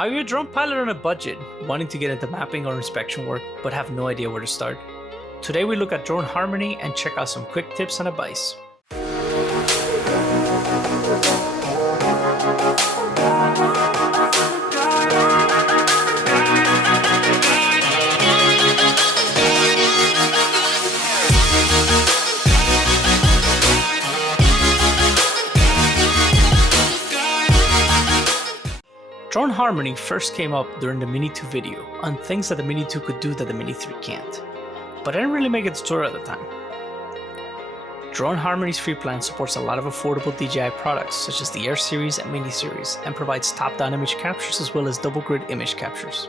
Are you a drone pilot on a budget, wanting to get into mapping or inspection work, but have no idea where to start? Today we look at drone harmony and check out some quick tips and advice. Drone harmony first came up during the Mini 2 video on things that the Mini 2 could do that the Mini 3 can't, but I didn't really make a tutorial at the time. Drone Harmony's free plan supports a lot of affordable DJI products such as the Air series and Mini series, and provides top-down image captures as well as double grid image captures.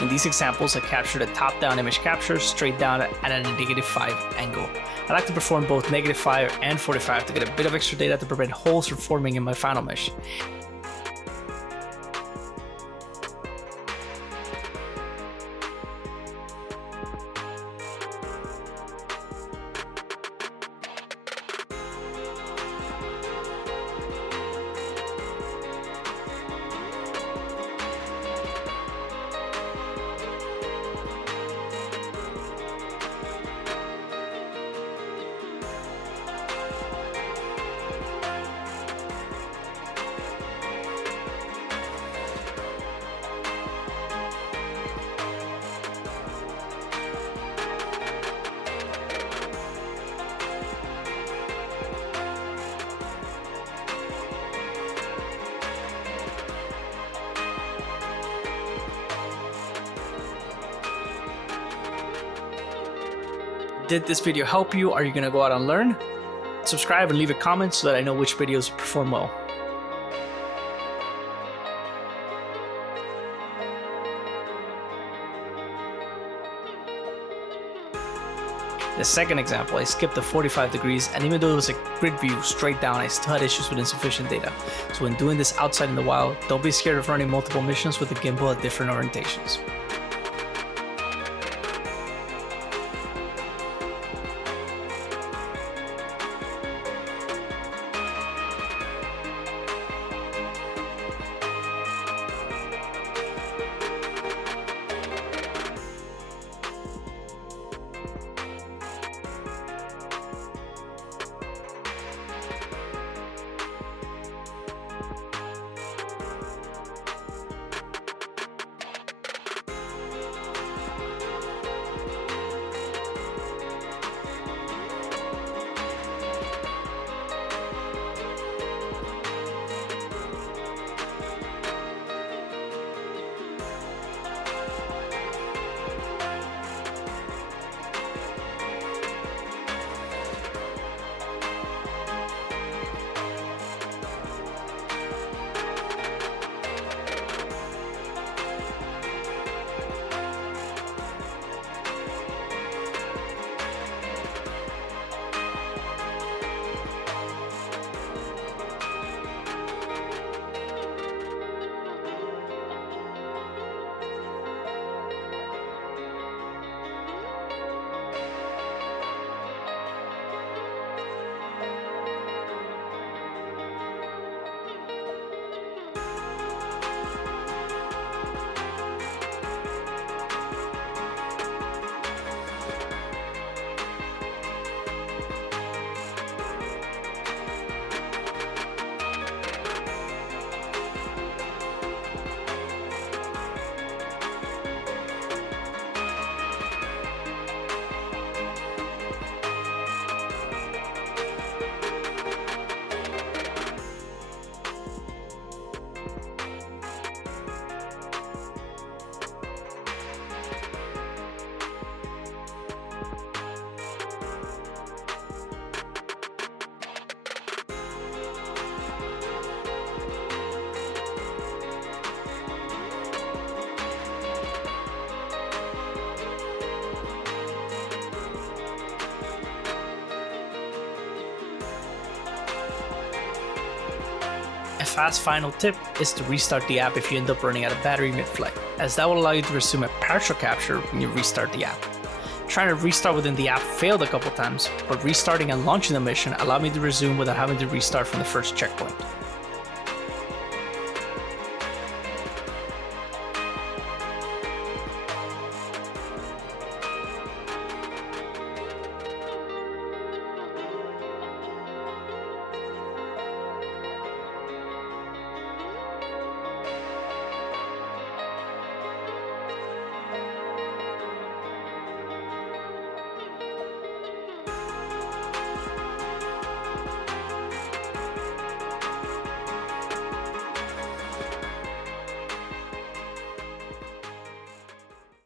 In these examples, I captured a top-down image capture straight down at a -5 angle. I like to perform both -5 and 45 to get a bit of extra data to prevent holes from forming in my final mesh. Did this video help you? Are you going to go out and learn? Subscribe and leave a comment so that I know which videos perform well. The second example, I skipped the 45 degrees, and even though it was a grid view straight down, I still had issues with insufficient data. So when doing this outside in the wild, don't be scared of running multiple missions with the gimbal at different orientations. fast final tip is to restart the app if you end up running out of battery mid-flight, as that will allow you to resume a partial capture when you restart the app. Trying to restart within the app failed a couple times, but restarting and launching the mission allowed me to resume without having to restart from the first checkpoint.